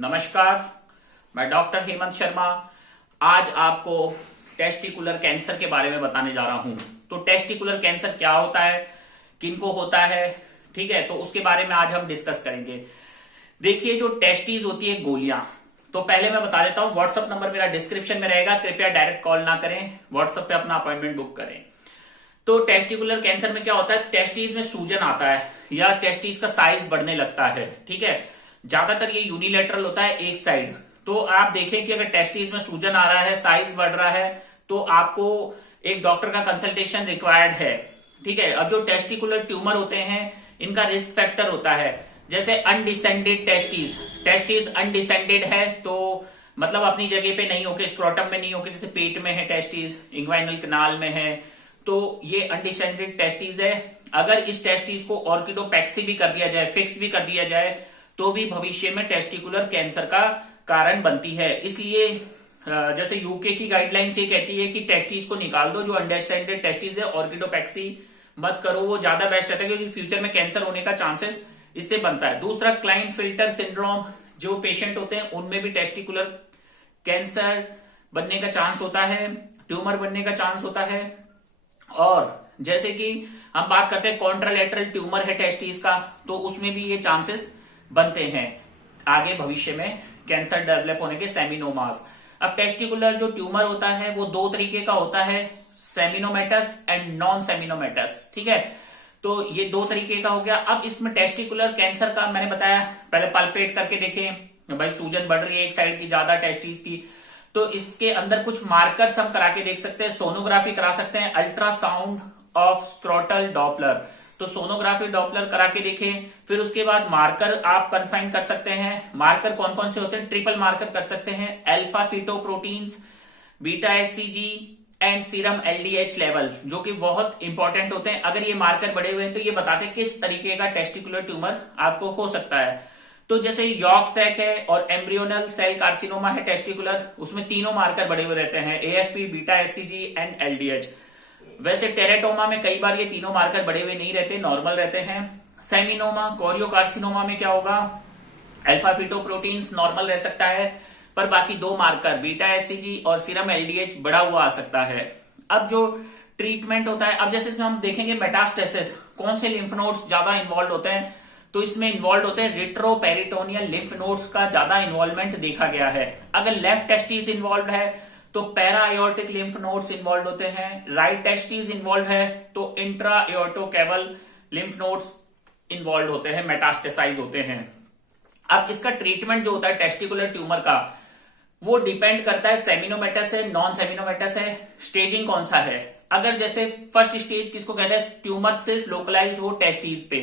नमस्कार, मैं डॉक्टर हेमंत शर्मा आज आपको टेस्टिकुलर कैंसर के बारे में बताने जा रहा हूं। तो टेस्टिकुलर कैंसर क्या होता है, किनको होता है, ठीक है, तो उसके बारे में आज हम डिस्कस करेंगे। देखिए, जो टेस्टीज होती है गोलियां, तो पहले मैं बता देता हूं, व्हाट्सएप नंबर मेरा डिस्क्रिप्शन में रहेगा, कृपया डायरेक्ट कॉल ना करें, व्हाट्सएप पे अपना अपॉइंटमेंट बुक करें। तो टेस्टिकुलर कैंसर में क्या होता है, टेस्टीज में सूजन आता है या टेस्टीज का साइज बढ़ने लगता है, ठीक है। ज्यादातर ये यूनिलेटरल होता है, एक साइड। तो आप देखें कि अगर टेस्टीज में सूजन आ रहा है, साइज बढ़ रहा है, तो आपको एक डॉक्टर का कंसल्टेशन रिक्वायर्ड है, ठीक है। अब जो टेस्टिकुलर ट्यूमर होते हैं, इनका रिस्क फैक्टर होता है, जैसे अनडिसेंडेड टेस्टीज अनडिसेंडेड है तो मतलब अपनी जगह पे नहीं होके, स्क्रोटम में नहीं होके, जैसे पेट में है टेस्टीज, इंग्वाइनल कैनाल में है, तो ये अनडिसेंडेड टेस्टीज है। अगर इस टेस्टीज को ऑर्किडोपैक्सी भी कर दिया जाए, फिक्स भी कर दिया जाए, तो भी भविष्य में टेस्टिकुलर कैंसर का कारण बनती है। इसलिए जैसे यूके की गाइडलाइंस ये कहती है कि टेस्टीज को निकाल दो, जो अनडिसेंडेड टेस्टीज है, ऑर्किडोपैक्सी मत करो, वो ज्यादा बेस्ट रहता है, क्योंकि फ्यूचर में कैंसर होने का चांसेस इससे बनता है। दूसरा, क्लाइन फिल्टर सिंड्रोम, जो पेशेंट होते हैं उनमें भी टेस्टिकुलर कैंसर बनने का चांस होता है, ट्यूमर बनने का चांस होता है। और जैसे कि हम बात करते हैं कॉन्ट्रालेटरल ट्यूमर है टेस्टिस का, तो उसमें भी ये चांसेस बनते हैं आगे भविष्य में कैंसर डेवलप होने के, सेमिनोमास। अब टेस्टिकुलर जो ट्यूमर होता है वो दो तरीके का होता है, सेमिनोमेटस एंड नॉन सेमिनोमेटस, ठीक है। तो ये दो तरीके का हो गया। अब इसमें टेस्टिकुलर कैंसर का मैंने बताया, पहले पल्पेट करके देखें, भाई सूजन बढ़ रही है एक साइड की ज्यादा टेस्टिस की, तो इसके अंदर कुछ मार्कर्स हम करा के देख सकते हैं, सोनोग्राफी करा सकते हैं, अल्ट्रासाउंड ऑफ स्क्रोटल डॉपलर, तो सोनोग्राफी डॉपलर करा के देखें। फिर उसके बाद मार्कर आप कंफाइन कर सकते हैं। मार्कर कौन कौन से होते हैं, ट्रिपल मार्कर कर सकते हैं, alpha fetoproteins, beta HCG and serum LDH level, जो कि बहुत इंपॉर्टेंट होते हैं। अगर ये मार्कर बढ़े हुए हैं तो ये बताते हैं किस तरीके का टेस्टिकुलर ट्यूमर आपको हो सकता है। तो जैसे यॉर्क सैक है और एम्ब्रियोनल सेल कार्सिनोमा है टेस्टिकुलर, उसमें तीनों मार्कर बढ़े हुए रहते हैं, AFP, beta HCG and LDH. वैसे टेरेटोमा में कई बार ये तीनों मार्कर बढ़े हुए नहीं रहते, नॉर्मल रहते हैं। सेमिनोमा, कोरियोकार्सिनोमा में क्या होगा, अल्फा फीटोप्रोटीन्स नॉर्मल रह सकता है, पर बाकी दो मार्कर बीटा एचसीजी और सीरम एलडीएच बढ़ा हुआ आ सकता है। अब जो ट्रीटमेंट होता है, अब जैसे इसमें हम देखेंगे मेटास्टेसिस, कौन से लिम्फ नोड्स ज्यादा इन्वॉल्व होते हैं, तो इसमें इन्वॉल्व होते हैं रेट्रोपेरिटोनियल लिम्फ नोड्स का ज्यादा इन्वॉल्वमेंट देखा गया है। अगर लेफ्ट टेस्टिस इन्वॉल्व है तो पैरा एयोर्टिक लिम्फ नोड्स इन्वॉल्व होते हैं, राइट टेस्टिस इन्वॉल्व है तो इंट्रा एयोर्टोकेवल लिम्फ नोड्स इन्वॉल्व होते हैं, मेटास्टेसाइज होते हैं। अब इसका ट्रीटमेंट जो होता है टेस्टिकुलर ट्यूमर का, वो डिपेंड करता है सेमिनोमेटस है, नॉन सेमिनोमेटस है, स्टेजिंग कौन सा है। अगर जैसे फर्स्ट स्टेज किसको कहते हैं, ट्यूमर सिर्फ लोकलाइज्ड हो टेस्टिस पे,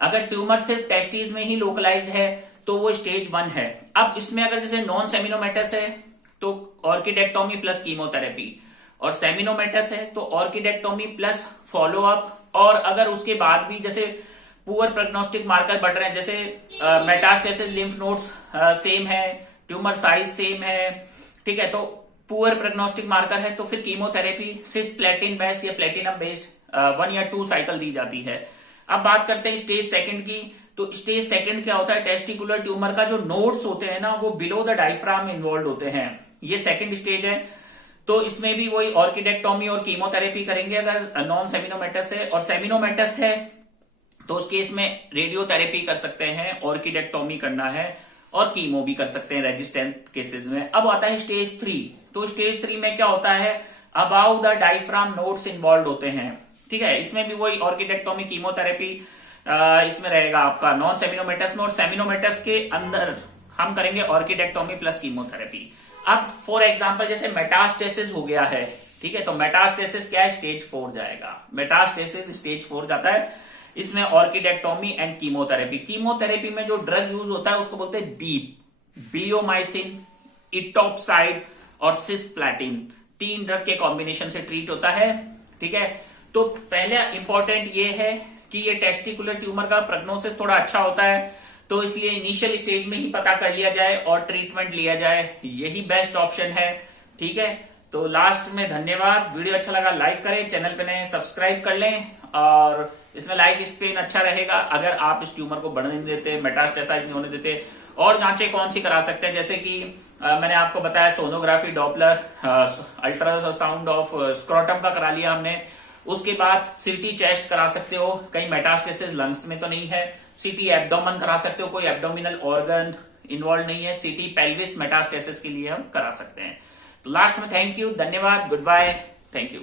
अगर ट्यूमर सिर्फ टेस्टिस में ही लोकलाइज्ड है तो वो स्टेज 1 है। अब इसमें अगर जैसे नॉन सेमिनोमेटस है तो ऑर्किडेक्टोमी प्लस कीमोथेरेपी, और सेमिनोमेटस है तो ऑर्किडेक्टोमी प्लस फॉलोअप, और अगर उसके बाद भी जैसे पुअर प्रोग्नोस्टिक मार्कर बढ़ रहे हैं, जैसे मेटास्टेसिस लिम्फ नोड्स सेम है, ट्यूमर साइज सेम है, ठीक है, तो पुअर प्रोग्नोस्टिक मार्कर है, तो फिर कीमोथेरेपी सिस्प्लेटिन बेस्ड या प्लेटिनम बेस्ड 1 या 2 साइकिल दी जाती है। अब बात करते हैं स्टेज सेकंड की, तो स्टेज सेकंड क्या होता है, टेस्टिकुलर ट्यूमर का जो नोड्स होते हैं ना, वो बिलो द डायफ्राम इन्वॉल्व होते हैं, ये सेकंड स्टेज है। तो इसमें भी वही ऑर्किडेक्टोमी और कीमोथेरेपी करेंगे अगर नॉन सेमिनोमेटस है, और सेमिनोमेटस है तो उस केस में रेडियोथेरेपी कर सकते हैं, ऑर्किडेक्टोमी करना है और कीमो भी कर सकते हैं रेजिस्टेंट केसेस में। अब आता है स्टेज 3, तो स्टेज 3 में क्या होता है, about the diaphragm nodes involve होते हैं, ठीक है। इसमें भी वही ऑर्किडेक्टोमी, कीमोथेरेपी इसमें रहेगा आपका नॉन सेमिनोमेटस में, और सेमिनोमेटस के अंदर हम करेंगे ऑर्किडेक्टोमी प्लस कीमोथेरेपी। अब फॉर एग्जांपल जैसे मेटास्टेसिस हो गया है, ठीक है, तो मेटास्टेसिस क्या है, स्टेज 4 जाएगा, मेटास्टेसिस स्टेज 4 जाता है, इसमें ऑर्किडेक्टोमी एंड कीमोथेरेपी। कीमोथेरेपी में जो ड्रग यूज होता है उसको बोलते हैं बीप, ब्लियोमाइसिन, इटॉपसाइड और सिस्प्लैटिन, 3 ड्रग के कॉम्बिनेशन से ट्रीट होता है, ठीक है। तो पहले इंपॉर्टेंट ये है कि ये टेस्टिकुलर ट्यूमर का प्रोग्नोसिस थोड़ा अच्छा होता है, तो इसलिए इनिशियल स्टेज में ही पता कर लिया जाए और ट्रीटमेंट लिया जाए, यही बेस्ट ऑप्शन है, ठीक है। तो लास्ट में धन्यवाद, वीडियो अच्छा लगा लाइक करें, चैनल पे नए सब्सक्राइब कर लें, और इसमें लाइफ स्पेन अच्छा रहेगा अगर आप इस ट्यूमर को बढ़ने नहीं देते, मेटास्टेसाइज नहीं होने देते, और जांचें कौन सी करा सकते हैं, जैसे कि मैंने आपको बताया sonography, Doppler, ultrasound of scrotum का करा लिया हमने। उसके बाद सीटी चेस्ट करा सकते हो, कहीं मेटास्टेसिस लंग्स में तो नहीं है। सीटी एब्डोमेन करा सकते हो, कोई एब्डोमिनल ऑर्गन इन्वॉल्व नहीं है। सीटी पेल्विस मेटास्टेसिस के लिए हम करा सकते हैं। तो लास्ट में थैंक यू, धन्यवाद, गुड बाय, थैंक यू।